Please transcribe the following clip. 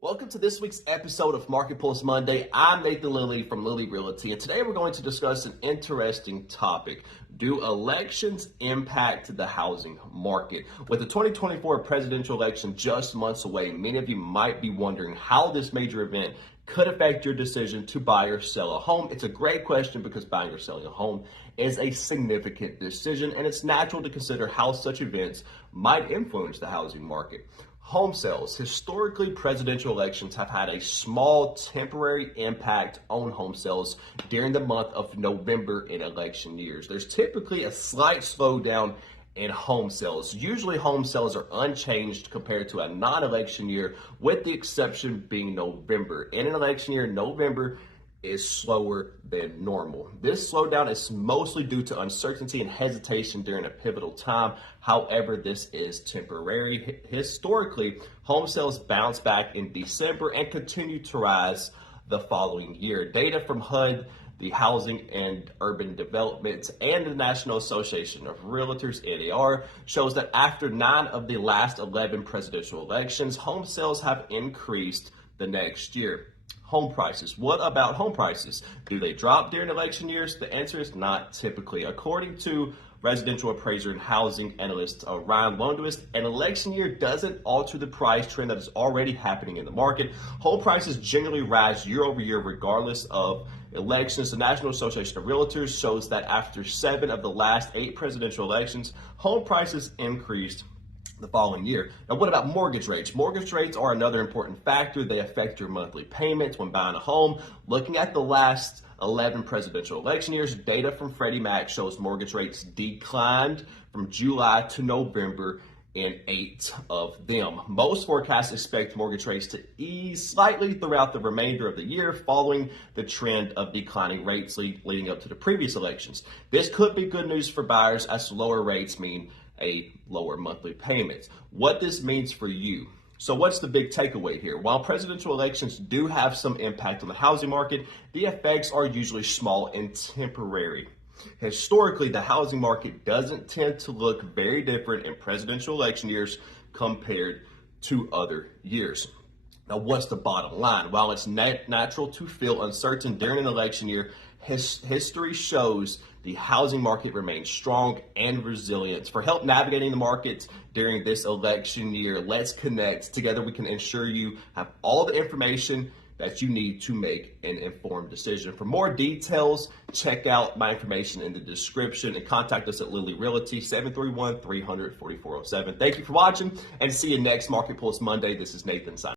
Welcome to this week's episode of Market Pulse Monday. I'm Nathan Lilly from Lilly Realty, and today we're going to discuss an interesting topic. Do elections impact the housing market? With the 2024 presidential election just months away, many of you might be wondering how this major event could affect your decision to buy or sell a home. It's a great question because buying or selling a home is a significant decision, and it's natural to consider how such events might influence the housing market. Home sales. Historically, presidential elections have had a small temporary impact on home sales during the month of November in election years. There's typically a slight slowdown in home sales. Usually home sales are unchanged compared to a non-election year, with the exception being November. In an election year, November is slower than normal. This slowdown is mostly due to uncertainty and hesitation during a pivotal time. However, this is temporary. Historically, home sales bounce back in December and continue to rise the following year. Data from HUD, the Housing and Urban Development, and the National Association of Realtors, NAR, shows that after 9 of the last 11 presidential elections, home sales have increased the next year. Home prices. What about home prices? Do they drop during election years? The answer is not typically. According to residential appraiser and housing analyst Ryan Lundquist, an election year doesn't alter the price trend that is already happening in the market. Home prices generally rise year over year regardless of elections. The National Association of Realtors shows that after 7 of the last 8 presidential elections, home prices increased the following year. Now, what about mortgage rates? Mortgage rates are another important factor. They affect your monthly payments when buying a home. Looking at the last 11 presidential election years, data from Freddie Mac shows mortgage rates declined from July to November in 8 of them. Most forecasts expect mortgage rates to ease slightly throughout the remainder of the year, following the trend of declining rates leading up to the previous elections. This could be good news for buyers, as lower rates mean a lower monthly payments. What this means for you. So what's the big takeaway here? While presidential elections do have some impact on the housing market, the effects are usually small and temporary. Historically, the housing market doesn't tend to look very different in presidential election years compared to other years. Now, what's the bottom line? While it's natural to feel uncertain during an election year, history shows the housing market remains strong and resilient. For help navigating the markets during this election year, let's connect. Together, we can ensure you have all the information that you need to make an informed decision. For more details, check out my information in the description and contact us at Lilly Realty, 731-300-4407. Thank you for watching, and see you next Market Pulse Monday. This is Nathan signing.